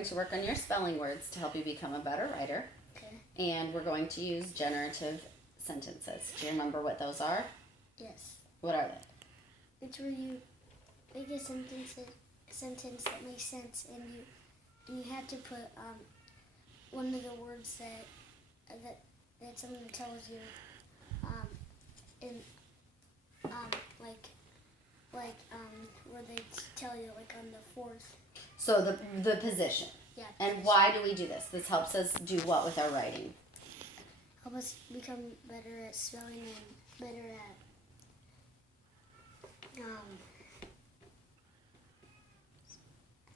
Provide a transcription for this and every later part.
going to work on your spelling words to help you become a better writer. Okay. And we're going to use generative sentences. Do you remember what those are? Yes. What are they? It's where you make a sentence that makes sense, and you have to put one of the words that someone tells you in where they tell you like on the fourth. So the position. Yeah. And why do we do this? This helps us do what with our writing? Help us become better at spelling and better at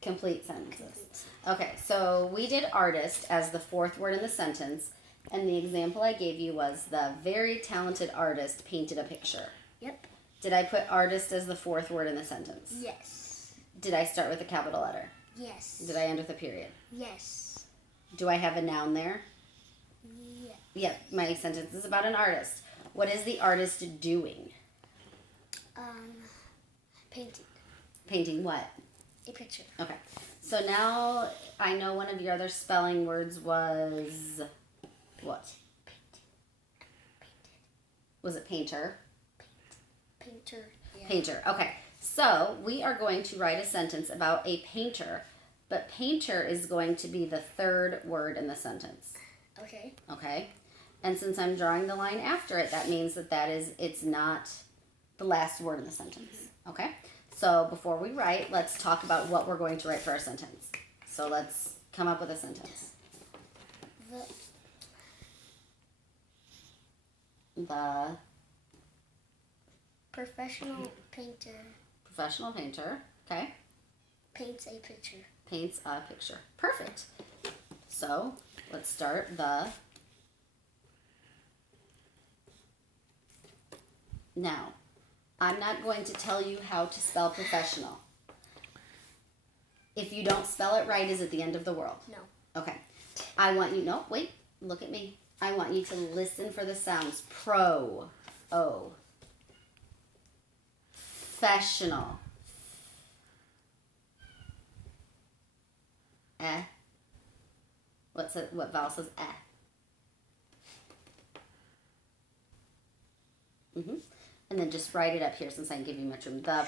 complete sentences. Okay, so we did artist as the fourth word in the sentence, and the example I gave you was the very talented artist painted a picture. Yep. Did I put artist as the fourth word in the sentence? Yes. Did I start with a capital letter? Yes. Did I end with a period? Yes. Do I have a noun there? Yeah. Yep, my sentence is about an artist. What is the artist doing? Painting. Painting what? A picture. Okay. So now I know one of your other spelling words was what? Was it painter? Painter. Yeah. Painter. Okay. So we are going to write a sentence about a painter, but painter is going to be the third word in the sentence. Okay. Okay. And since I'm drawing the line after it, that means it's not the last word in the sentence. Okay. So before we write, let's talk about what we're going to write for our sentence. So let's come up with a sentence. The professional painter okay, paints a picture. Paints a picture. Perfect. So let's start Now, I'm not going to tell you how to spell professional. If you don't spell it right, is it the end of the world? No. Okay. Wait, look at me. I want you to listen for the sounds. O. Professional. What vowel says And then just write it up here since I can give you much room. The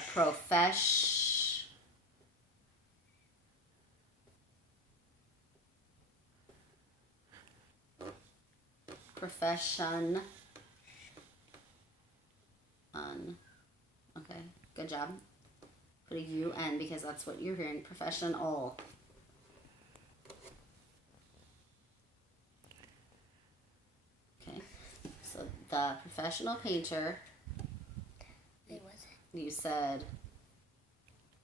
profession. Okay, good job. Put a UN because that's what you're hearing. Professional. Okay, so the professional painter. You said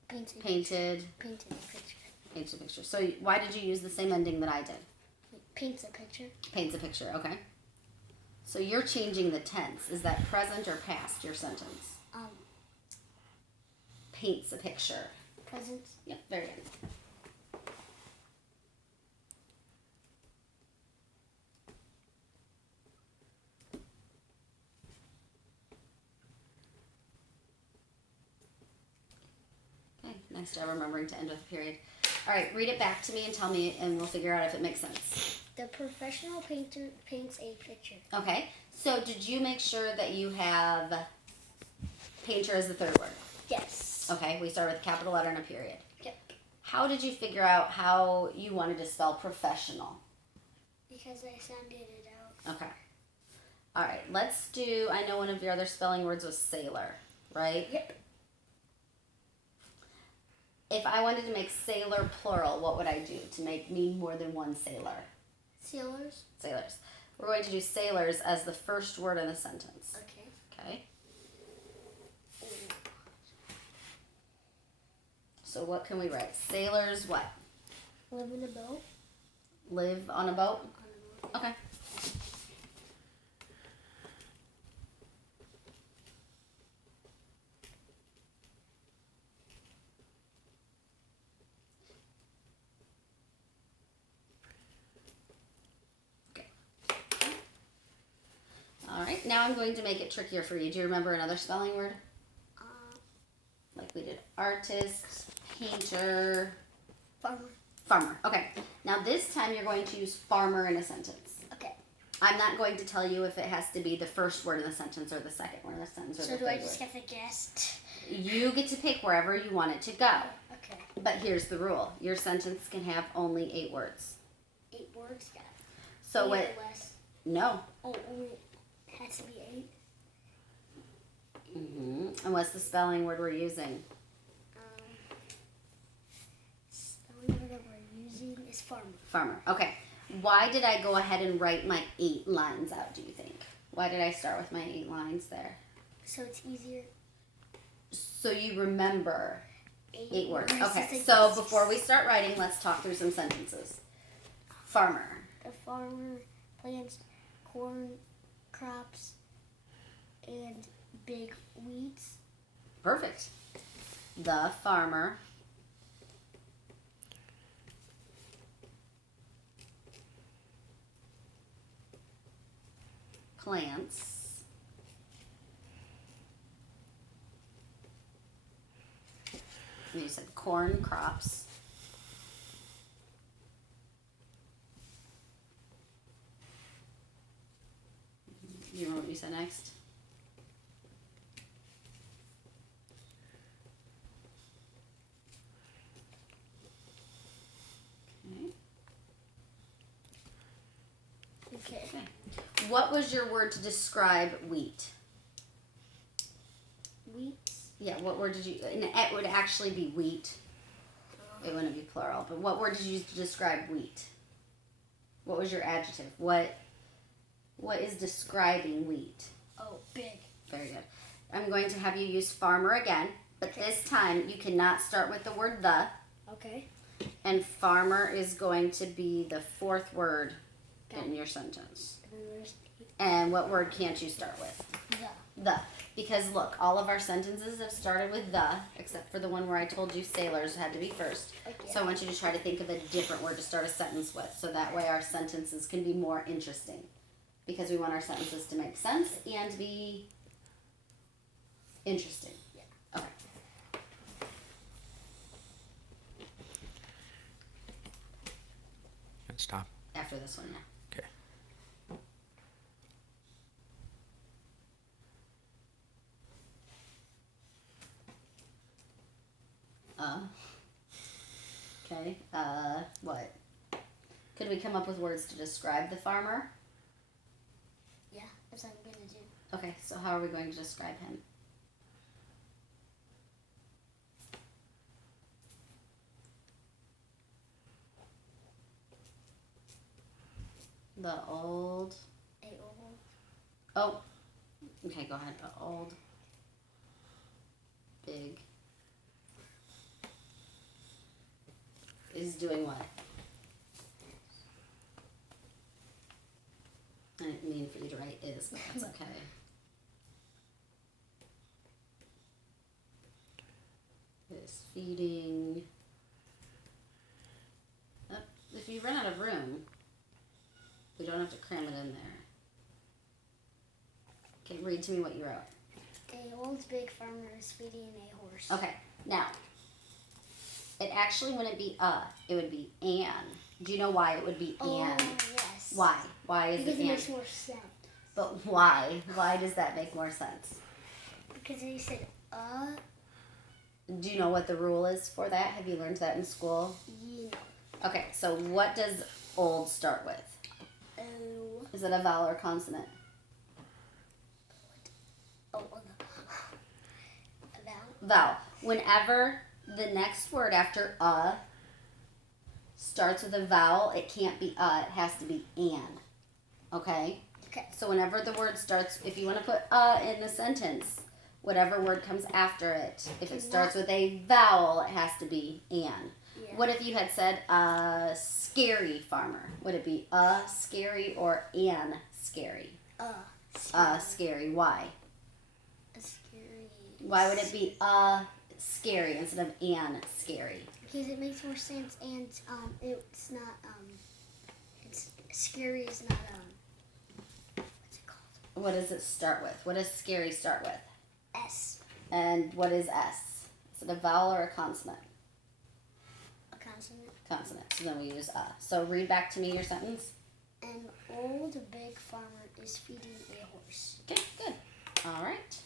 painted a picture. Painted a picture. So why did you use the same ending that I did? Paints a picture. Paints a picture, okay. So you're changing the tense. Is that present or past, your sentence? Paints a picture. Present. Yep, very good. Nice job remembering to end with a period. All right, read it back to me and tell me, and we'll figure out if it makes sense. The professional painter paints a picture. Okay, so did you make sure that you have painter as the third word? Yes. Okay, we start with a capital letter and a period. Yep. How did you figure out how you wanted to spell professional? Because I sounded it out. Okay. All right, I know one of your other spelling words was sailor, right? Yep. If I wanted to make sailor plural, what would I do to mean more than one sailor? Sailors. Sailors. We're going to do sailors as the first word in the sentence. Okay. Okay. So what can we write? Sailors what? Live in a boat. Live on a boat? On a boat. Okay. All right, now I'm going to make it trickier for you. Do you remember another spelling word? Like we did artist, painter, Farmer. Okay. Now this time you're going to use farmer in a sentence. Okay. I'm not going to tell you if it has to be the first word in the sentence or the second word in the sentence or So the do third I just word. have to guess? You get to pick wherever you want it to go. Okay. But here's the rule. Your sentence can have only 8 words. 8 words, got it. So 8 what? or less. No. Oh, only has to be 8. And what's the spelling word we're using? Spelling word that we're using is farmer. Farmer. Okay. Why did I go ahead and write my 8 lines out, do you think? Why did I start with my 8 lines there? So it's easier. So you remember 8 words. It's Okay, just like so this. before we start writing, let's talk through some sentences. Farmer. The farmer plants corn crops and big weeds. Perfect. The farmer plants and you said corn crops. You remember what you said next? Okay. Okay. What was your word to describe wheat? Wheats. Yeah, what word did you... And it would actually be wheat. It wouldn't be plural. But what word did you use to describe wheat? What was your adjective? What is describing wheat? Oh, big. Very good. I'm going to have you use farmer again. But this time, you cannot start with the word the. Okay. And farmer is going to be the 4th word Got in your sentence. And then there's And what word can't you start with? The. Because look, all of our sentences have started with the, except for the one where I told you sailors had to be first. Okay. So I want you to try to think of a different word to start a sentence with, so that way our sentences can be more interesting. Because we want our sentences to make sense and be interesting. Yeah. Okay. Stop. After this one, yeah. Okay. Okay. What? Could we come up with words to describe the farmer? Yeah, that's what I'm gonna do. Okay, so how are we going to describe him? The old... A old. Oh, okay, go ahead. The old, big, is doing what? I didn't mean for you to write is, but that's okay. Is feeding. If you run out of room, we don't have to cram it in there. Okay, read to me what you wrote. A old big farmer is feeding a horse. Okay, now, it actually wouldn't be it would be an. Do you know why it would be Oh, an? yes. Why? Why is Because it it an? makes more sense. But why? Why does that make more sense? Because he said, Do you know what the rule is for that? Have you learned that in school? you know. Okay, so what does old start with? Oh. Is it a vowel or consonant? Oh, about. Vowel. Whenever the next word after starts with a vowel, it can't be it has to be an. Okay? Okay. So whenever the word starts, if you want to put in the sentence, whatever word comes after it, if it starts with a vowel, it has to be an. Yeah. What if you had said scary farmer? Would it be scary or an scary? Scary. Why? Scary. Why would it be scary instead of an scary? Because it makes more sense, and it's not it's scary is not what's it called? What does it start with? What does scary start with? S. And what is S? Is it a vowel or a consonant? A consonant. consonant. So then we use a. So read back to me your sentence. An old big farmer is feeding a horse. Okay, good. All right.